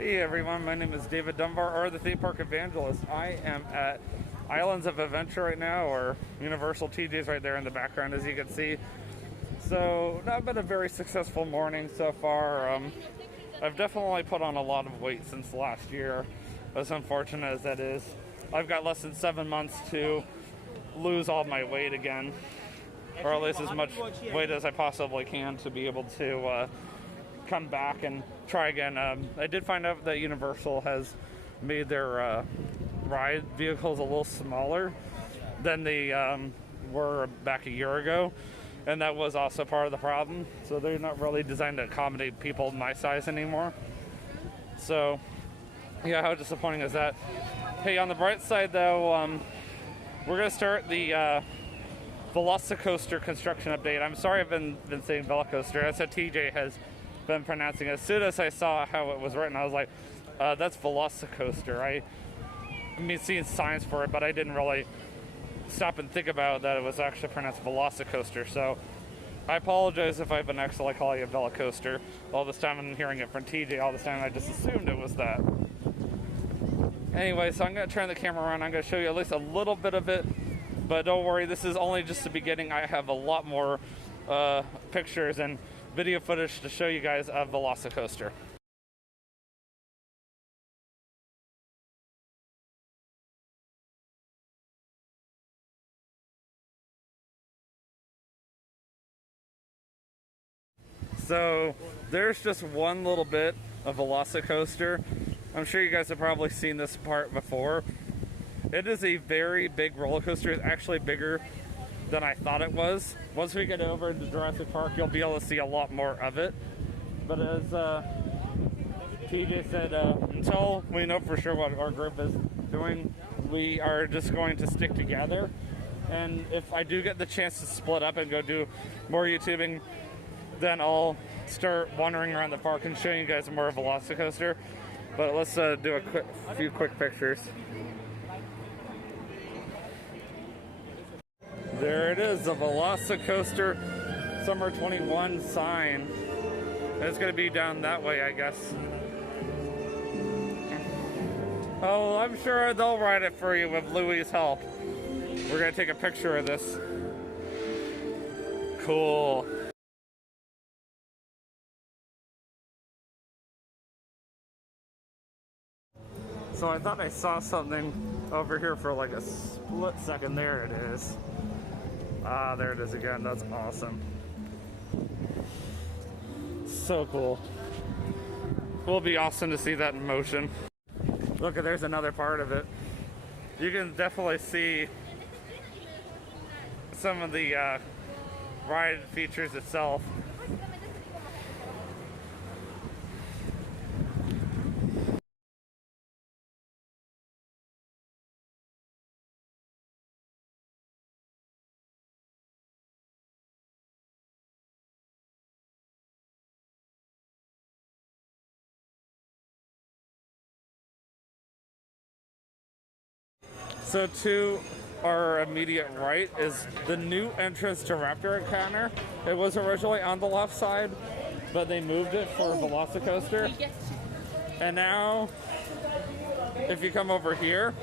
Hey everyone, my name is David Dunbar, or the Theme Park Evangelist. I am at Islands of Adventure right now, or Universal TJ's right there in the background, as you can see. So, not been a very successful morning so far. I've definitely put on a lot of weight since last year, as unfortunate as that is. I've got less than 7 months to lose all my weight again, or at least as much weight as I possibly can to be able to come back and try again. I did find out that Universal has made their ride vehicles a little smaller than they were back a year ago, and that was also part of the problem. So they're not really designed to accommodate people my size anymore. So yeah, how disappointing is that? Hey, on the bright side though, we're gonna start the VelociCoaster construction update. I'm sorry I've been saying VelociCoaster. That's how TJ has been pronouncing it. As soon as I saw how it was written, I was like, that's VelociCoaster. I mean, seeing signs for it, but I didn't really stop and think about that it was actually pronounced VelociCoaster. So I apologize if I've been accidentally calling it VelociCoaster all this time and hearing it from TJ all this time. I just assumed it was that. Anyway, so I'm going to turn the camera around. I'm going to show you at least a little bit of it, but don't worry, this is only just the beginning. I have a lot more pictures and video footage to show you guys of VelociCoaster. So there's just one little bit of VelociCoaster. I'm sure you guys have probably seen this part before. It is a very big roller coaster. It's actually bigger than I thought it was. Once we get over to Jurassic Park, you'll be able to see a lot more of it. But as TJ said, until we know for sure what our group is doing, we are just going to stick together. And if I do get the chance to split up and go do more YouTubing, then I'll start wandering around the park and showing you guys more of VelociCoaster. But let's do a few quick pictures. There it is, the VelociCoaster Summer 21 sign. It's going to be down that way, I guess. Oh, I'm sure they'll ride it for you with Louie's help. We're going to take a picture of this. Cool. So I thought I saw something over here for like a split second. There it is. Ah, there it is again. That's awesome. So cool. Will be awesome to see that in motion. Look, there's another part of it. You can definitely see some of the ride features itself. So to our immediate right is the new entrance to Raptor Encounter. It was originally on the left side, but they moved it for VelociCoaster. And now, if you come over here,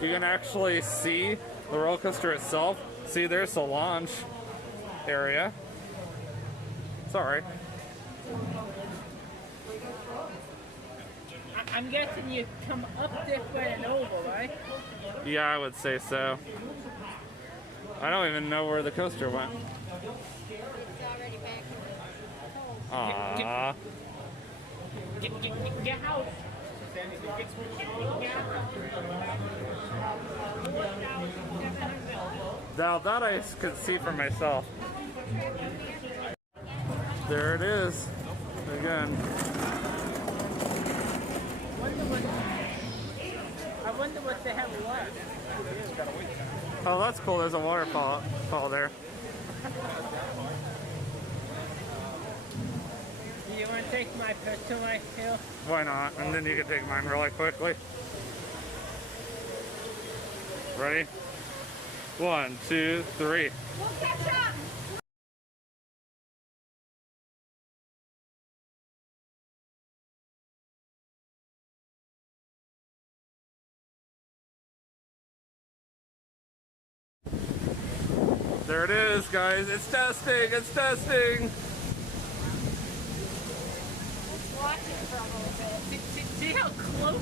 you can actually see the roller coaster itself. See, there's the launch area. Sorry. I'm guessing you come up this way and over, right? Yeah, I would say so. I don't even know where the coaster went. Aww. Get out. Now that I could see for myself. There it is. Again. I wonder what they have left. Oh, that's cool. There's a waterfall there. Do you want to take my picture right here? Why not? And then you can take mine really quickly. Ready? 1, 2, 3. We'll catch up! There it is, guys. It's testing. It's testing. Let's watch it for a little bit. See how close?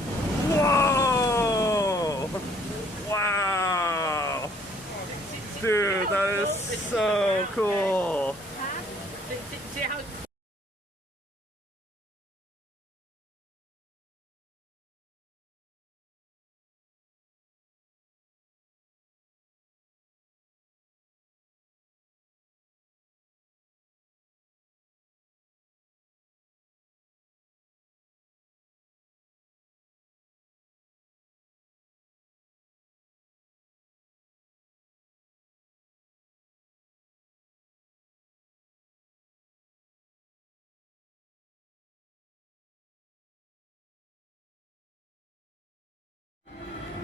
Whoa! Wow! Dude, that is so cool. Huh? See how?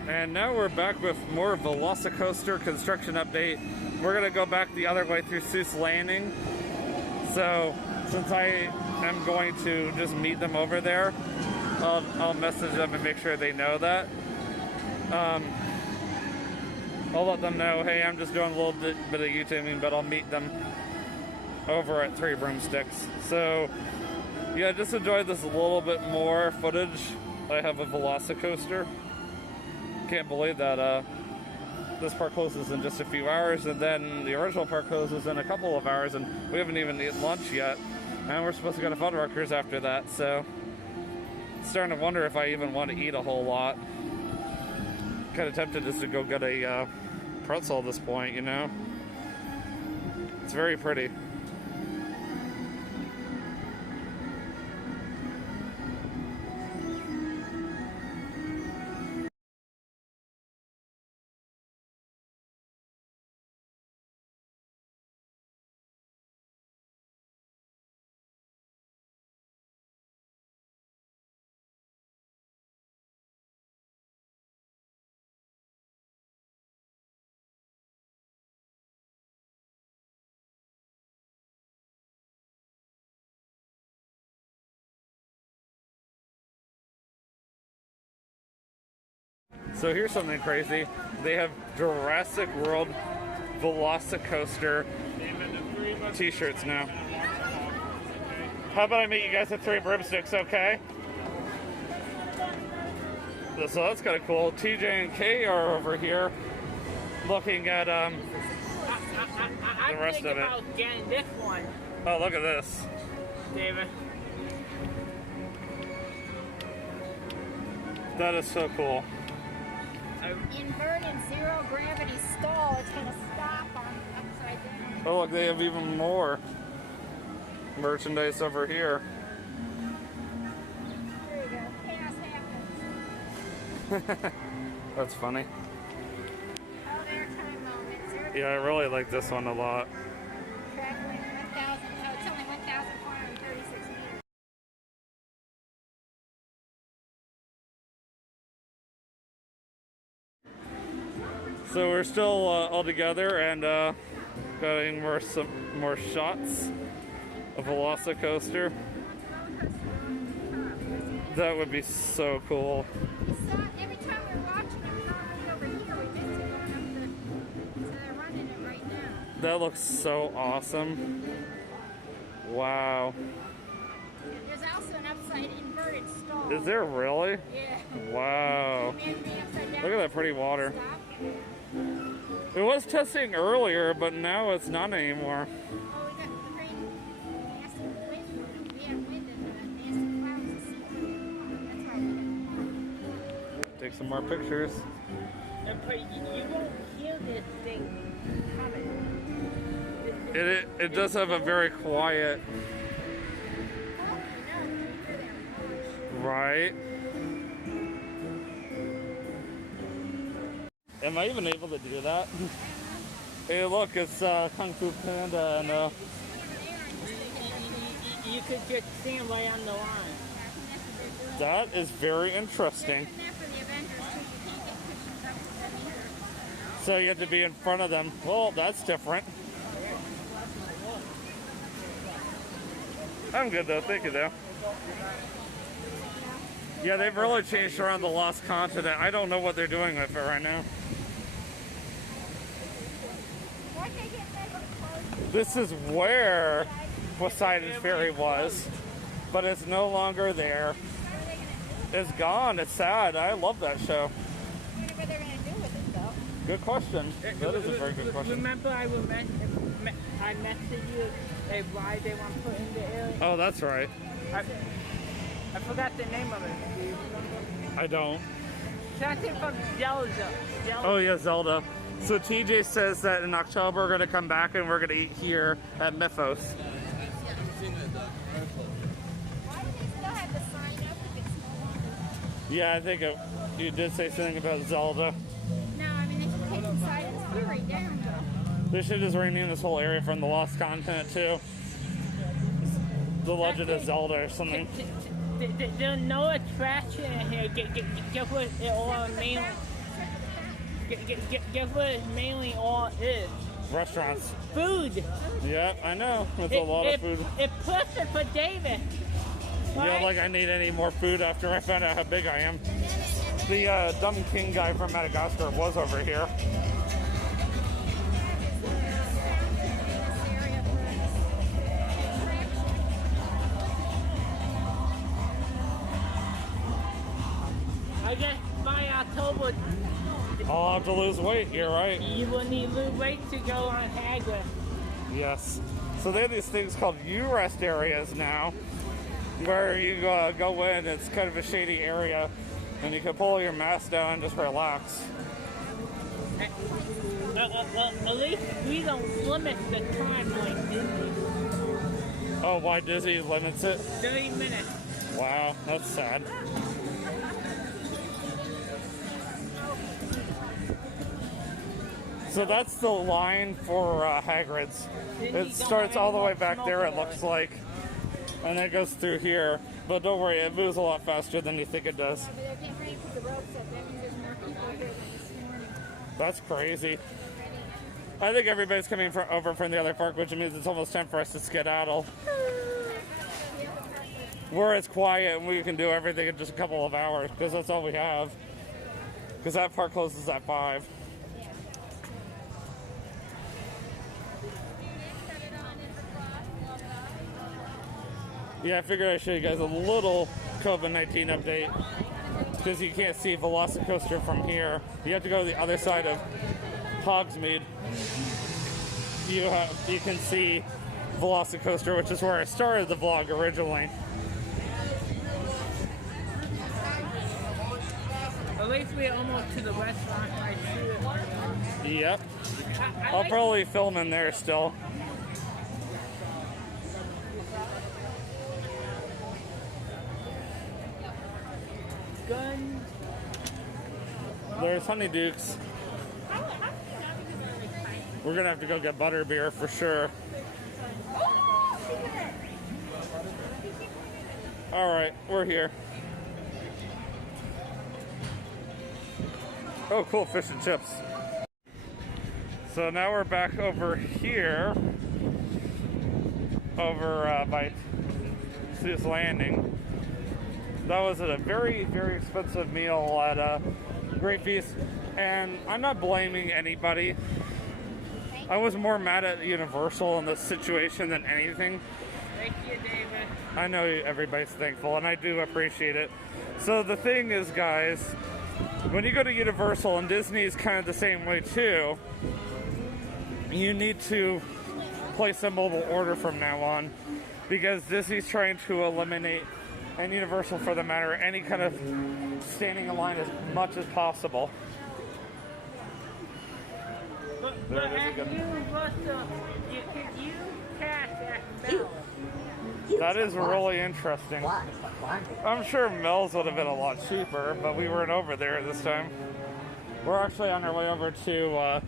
And now we're back with more VelociCoaster construction update. We're gonna go back the other way through Seuss Landing. So since I am going to just meet them over there, I'll message them and make sure they know that. I'll let them know, hey, I'm just doing a little bit of YouTubing, but I'll meet them over at Three Broomsticks. So yeah, just enjoy this a little bit more footage. I have a VelociCoaster. Can't believe that this park closes in just a few hours, and then the original park closes in a couple of hours, and we haven't even eaten lunch yet, and we're supposed to go to Fuddruckers after that. So starting to wonder if I even want to eat a whole lot. Kind of tempted just to go get a pretzel at this point, you know. It's very pretty. So here's something crazy. They have Jurassic World VelociCoaster t-shirts now. How about I meet you guys at Three Broomsticks, okay? So that's kind of cool. TJ and Kay are over here looking at the rest of it. I'm thinking about getting this one, Oh, look at this. David. That is so cool. Inverted zero gravity stall. It's going to stop on upside down. Oh, look, they have even more merchandise over here. There you go. Chaos happens. That's funny. Oh, airtime moments. Yeah, I really like this one a lot. Traveling 1,000. No, it's only 1,436 meters. So we're still all together and getting some more shots of VelociCoaster. That would be so cool. So every time we're watching it, normally over here, we miss it going up the. So they're running it right now. That looks so awesome. Wow. There's also an upside inverted stall. Is there really? Yeah. Wow. Can you imagine being upside down? Look at that pretty water. Stop. It was testing earlier, but now it's not anymore. Oh, we got the rain, nasty wind. We had wind and nasty clouds this evening. That's why we got. Take some more pictures. But you won't hear this thing coming. It does have a very quiet, Well, you know, you hear that much. right? Am I even able to do that? Hey, look, it's Kung Fu Panda and You could just stand right on the line. that is very interesting. So you have to be in front of them. Well, that's different. I'm good though, thank you though. Yeah, they've really changed around the Lost Continent. I don't know what they're doing with it right now. Why'd they get This is where Poseidon Ferry was, but it's no longer there. It's gone. It's sad. I love that show. I wonder what they're going to do with it, though. Good question. That is a very good question. Remember I messaged you why they want to put in the area? Oh, that's right. I forgot the name of it. Do you remember? I don't. Something from Zelda. Oh yeah, Zelda. So TJ says that in October we're gonna come back and we're gonna eat here at Mythos. Why do they still have the sign up if it's no longer? Yeah, I think you did say something about Zelda. No, I mean, they should take Poseidon's Fury down, though. They should just rename this whole area from the Lost Continent to the Legend of Zelda or something. There's no attraction in here. Guess what it all mainly. Guess what it mainly all is. Restaurants. Food. Yeah, I know. It's a lot of food. It's perfect for David. Yeah, Right? like I need any more food after I found out how big I am. The dumb king guy from Madagascar was over here. I guess by October, I'll have to lose weight. You're right. you will need lose weight to go on Hagrid. Yes. So they have these things called U-rest areas now, where you go in. It's kind of a shady area, and you can pull your mask down and just relax. At least we don't limit the time like Disney. Oh, why Disney limits it? 30 minutes. Wow, that's sad. So that's the line for Hagrid's. It starts all the way back there, it looks like, and it goes through here. But don't worry, it moves a lot faster than you think it does. But they're getting ready to put the ropes up. That means there's more people here than this morning. That's crazy. I think everybody's coming over from the other park, which means it's almost time for us to skedaddle. Where it's quiet and we can do everything in just a couple of hours, because that's all we have. Because that park closes at 5. Yeah, I figured I'd show you guys a little COVID-19 update, because you can't see VelociCoaster from here. You have to go to the other side of Hogsmeade. You can see VelociCoaster, which is where I started the vlog originally. At least we're almost to the restaurant. I see it. Yep. I I'll like probably film in there still. guns. There's Honeydukes. We're gonna have to go get butterbeer for sure. All right, we're here. Oh, cool, fish and chips. So now we're back over here, over by Zeus Landing. That was a very, very expensive meal at a Great Feast, and I'm not blaming anybody. I was more mad at Universal in this situation than anything. Thank you, David. I know everybody's thankful, and I do appreciate it. So the thing is, guys, when you go to Universal, and Disney is kind of the same way too, you need to place a mobile order from now on, because Disney's trying to eliminate, and Universal for the matter, any kind of standing in line as much as possible. But There it is as again. you, Russell, you cash that bill. That is really interesting. I'm sure Mel's would have been a lot cheaper, but we weren't over there this time. We're actually on our way over to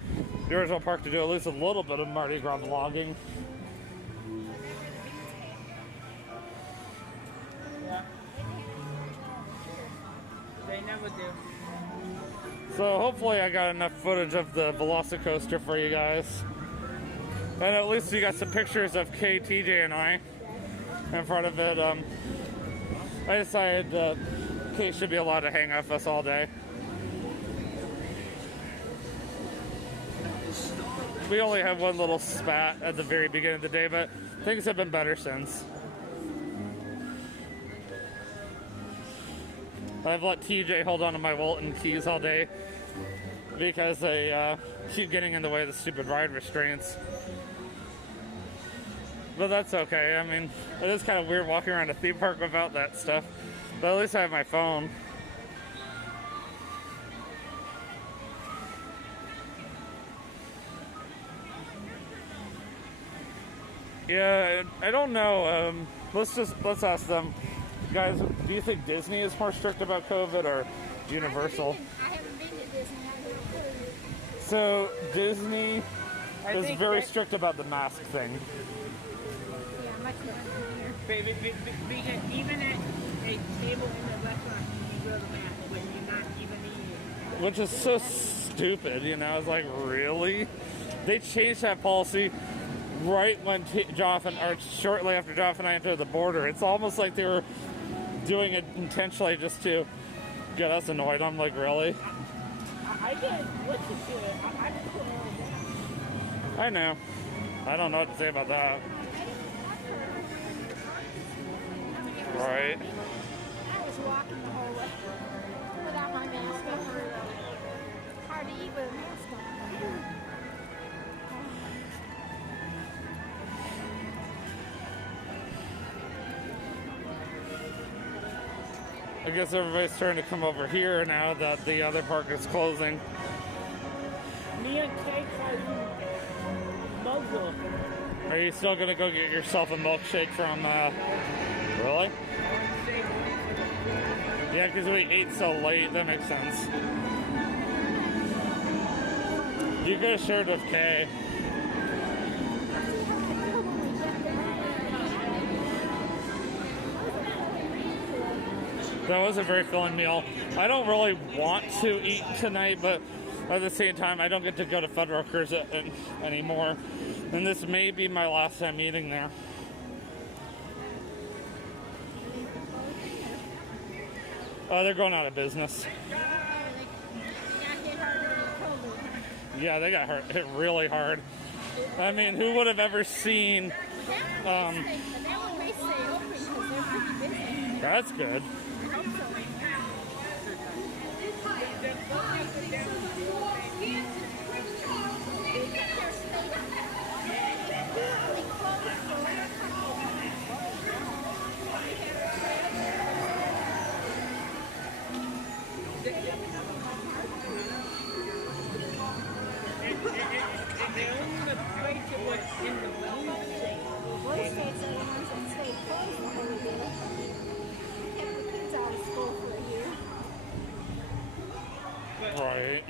the original park to do at least a little bit of Mardi Gras vlogging. Yeah. They never do. So hopefully I got enough footage of the VelociCoaster for you guys. And at least you got some pictures of Kay, TJ, and I in front of it. I decided Kay should be allowed to hang out with us all day. we only had one little spat at the very beginning of the day, but things have been better since. I've let TJ hold on to my Walton keys all day because they keep getting in the way of the stupid ride restraints. But that's okay. I mean, it is kind of weird walking around a theme park without that stuff. But at least I have my phone. Yeah, I don't know. Let's ask them. Guys, do you think Disney is more strict about COVID or Universal? I haven't been to Disney. I don't know. So Disney is think very that- strict about the mask thing. Yeah, much more than here. Because even at a table in the restaurant, you wear the mask when you're not even eating. Which is so stupid, you know? It's like, really? They changed that policy right when shortly after Joff and I entered the border. It's almost like they were doing it intentionally just to get us annoyed. I'm like, really? I did what you should. I just put it on. I know. I don't know what to say about that. Right. I was walking the whole way without my mask on. Hard to eat with a mask on. I guess everybody's trying to come over here now that the other park is closing. Me and Kay tried muzzle. Are you still gonna go get yourself a milkshake from, really? Yeah, because we ate so late, that makes sense. You could have shared with Kay. That was a very filling meal. I don't really want to eat tonight, but at the same time, I don't get to go to Fuddruckers anymore. And this may be my last time eating there. Oh, they're going out of business. Yeah, they got hit really hard. I mean, who would have ever seen... That's good. Right.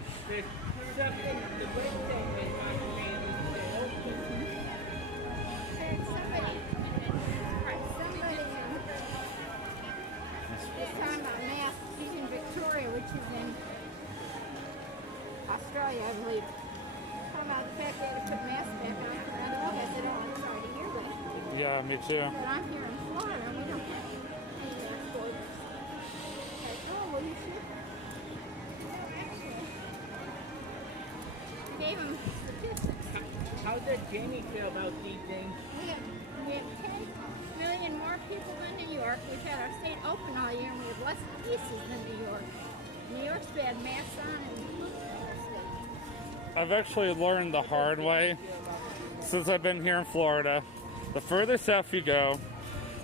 Australia, I believe. Talking about the fact they had to put masks back on. I don't know, I said, oh, I'm sorry to hear that. Yeah, me too. But I'm here in Florida, and we don't have any mask orders. Like, oh, well, you should. No, actually. I gave them statistics. How did Jamie feel about these things? We have 10 million more people than New York. We've had our state open all year, and we have less cases than New York. New York's had masks on and I've actually learned the hard way since I've been here in Florida. The further south you go,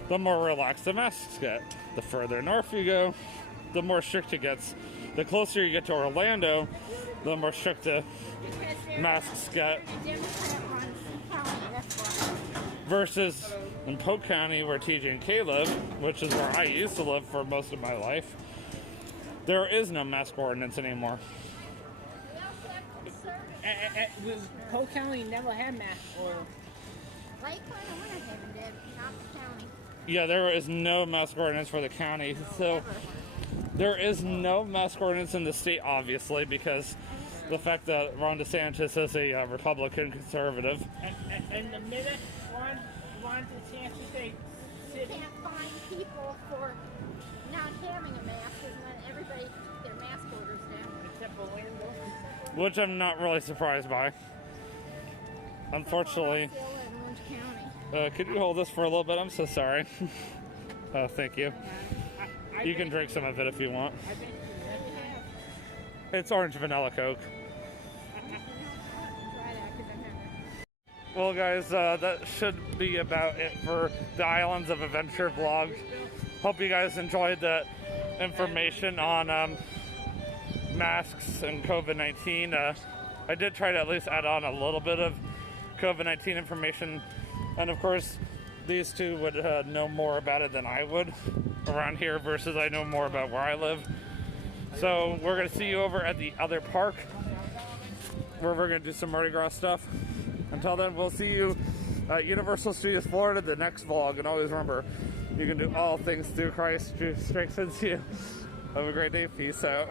the more relaxed the masks get. The further north you go, the more strict it gets. The closer you get to Orlando, the more strict the masks get. Versus in Polk County, where TJ and Kay live, which is where I used to live for most of my life, there is no mask ordinance anymore. Polk County never had masks or... Lakeland and Winter Haven did, not the county. Yeah, there is no mask ordinance for the county. So there is no mask ordinance in the state, obviously, because the fact that Ron DeSantis is a Republican conservative. And the minute Ron DeSantis say... You can't find people for not having a mask and then everybody took their mask orders down. Except Orlando. Which I'm not really surprised by. Unfortunately, Still in Lynch County. could you hold this for a little bit? I'm so sorry. Thank you. I You can drink some of it if you want. I've been to It's orange vanilla Coke. Try that 'cause I've never. Well, guys, that should be about it for the Islands of Adventure vlog. Hope you guys enjoyed the information on masks and COVID-19. I did try to at least add on a little bit of COVID-19 information, and of course, these two would know more about it than I would around here versus I know more about where I live. So we're going to see you over at the other park where we're going to do some Mardi Gras stuff. Until then, we'll see you at Universal Studios Florida, the next vlog. And always remember, you can do all things through Christ who strengthens you. Have a great day. Peace out.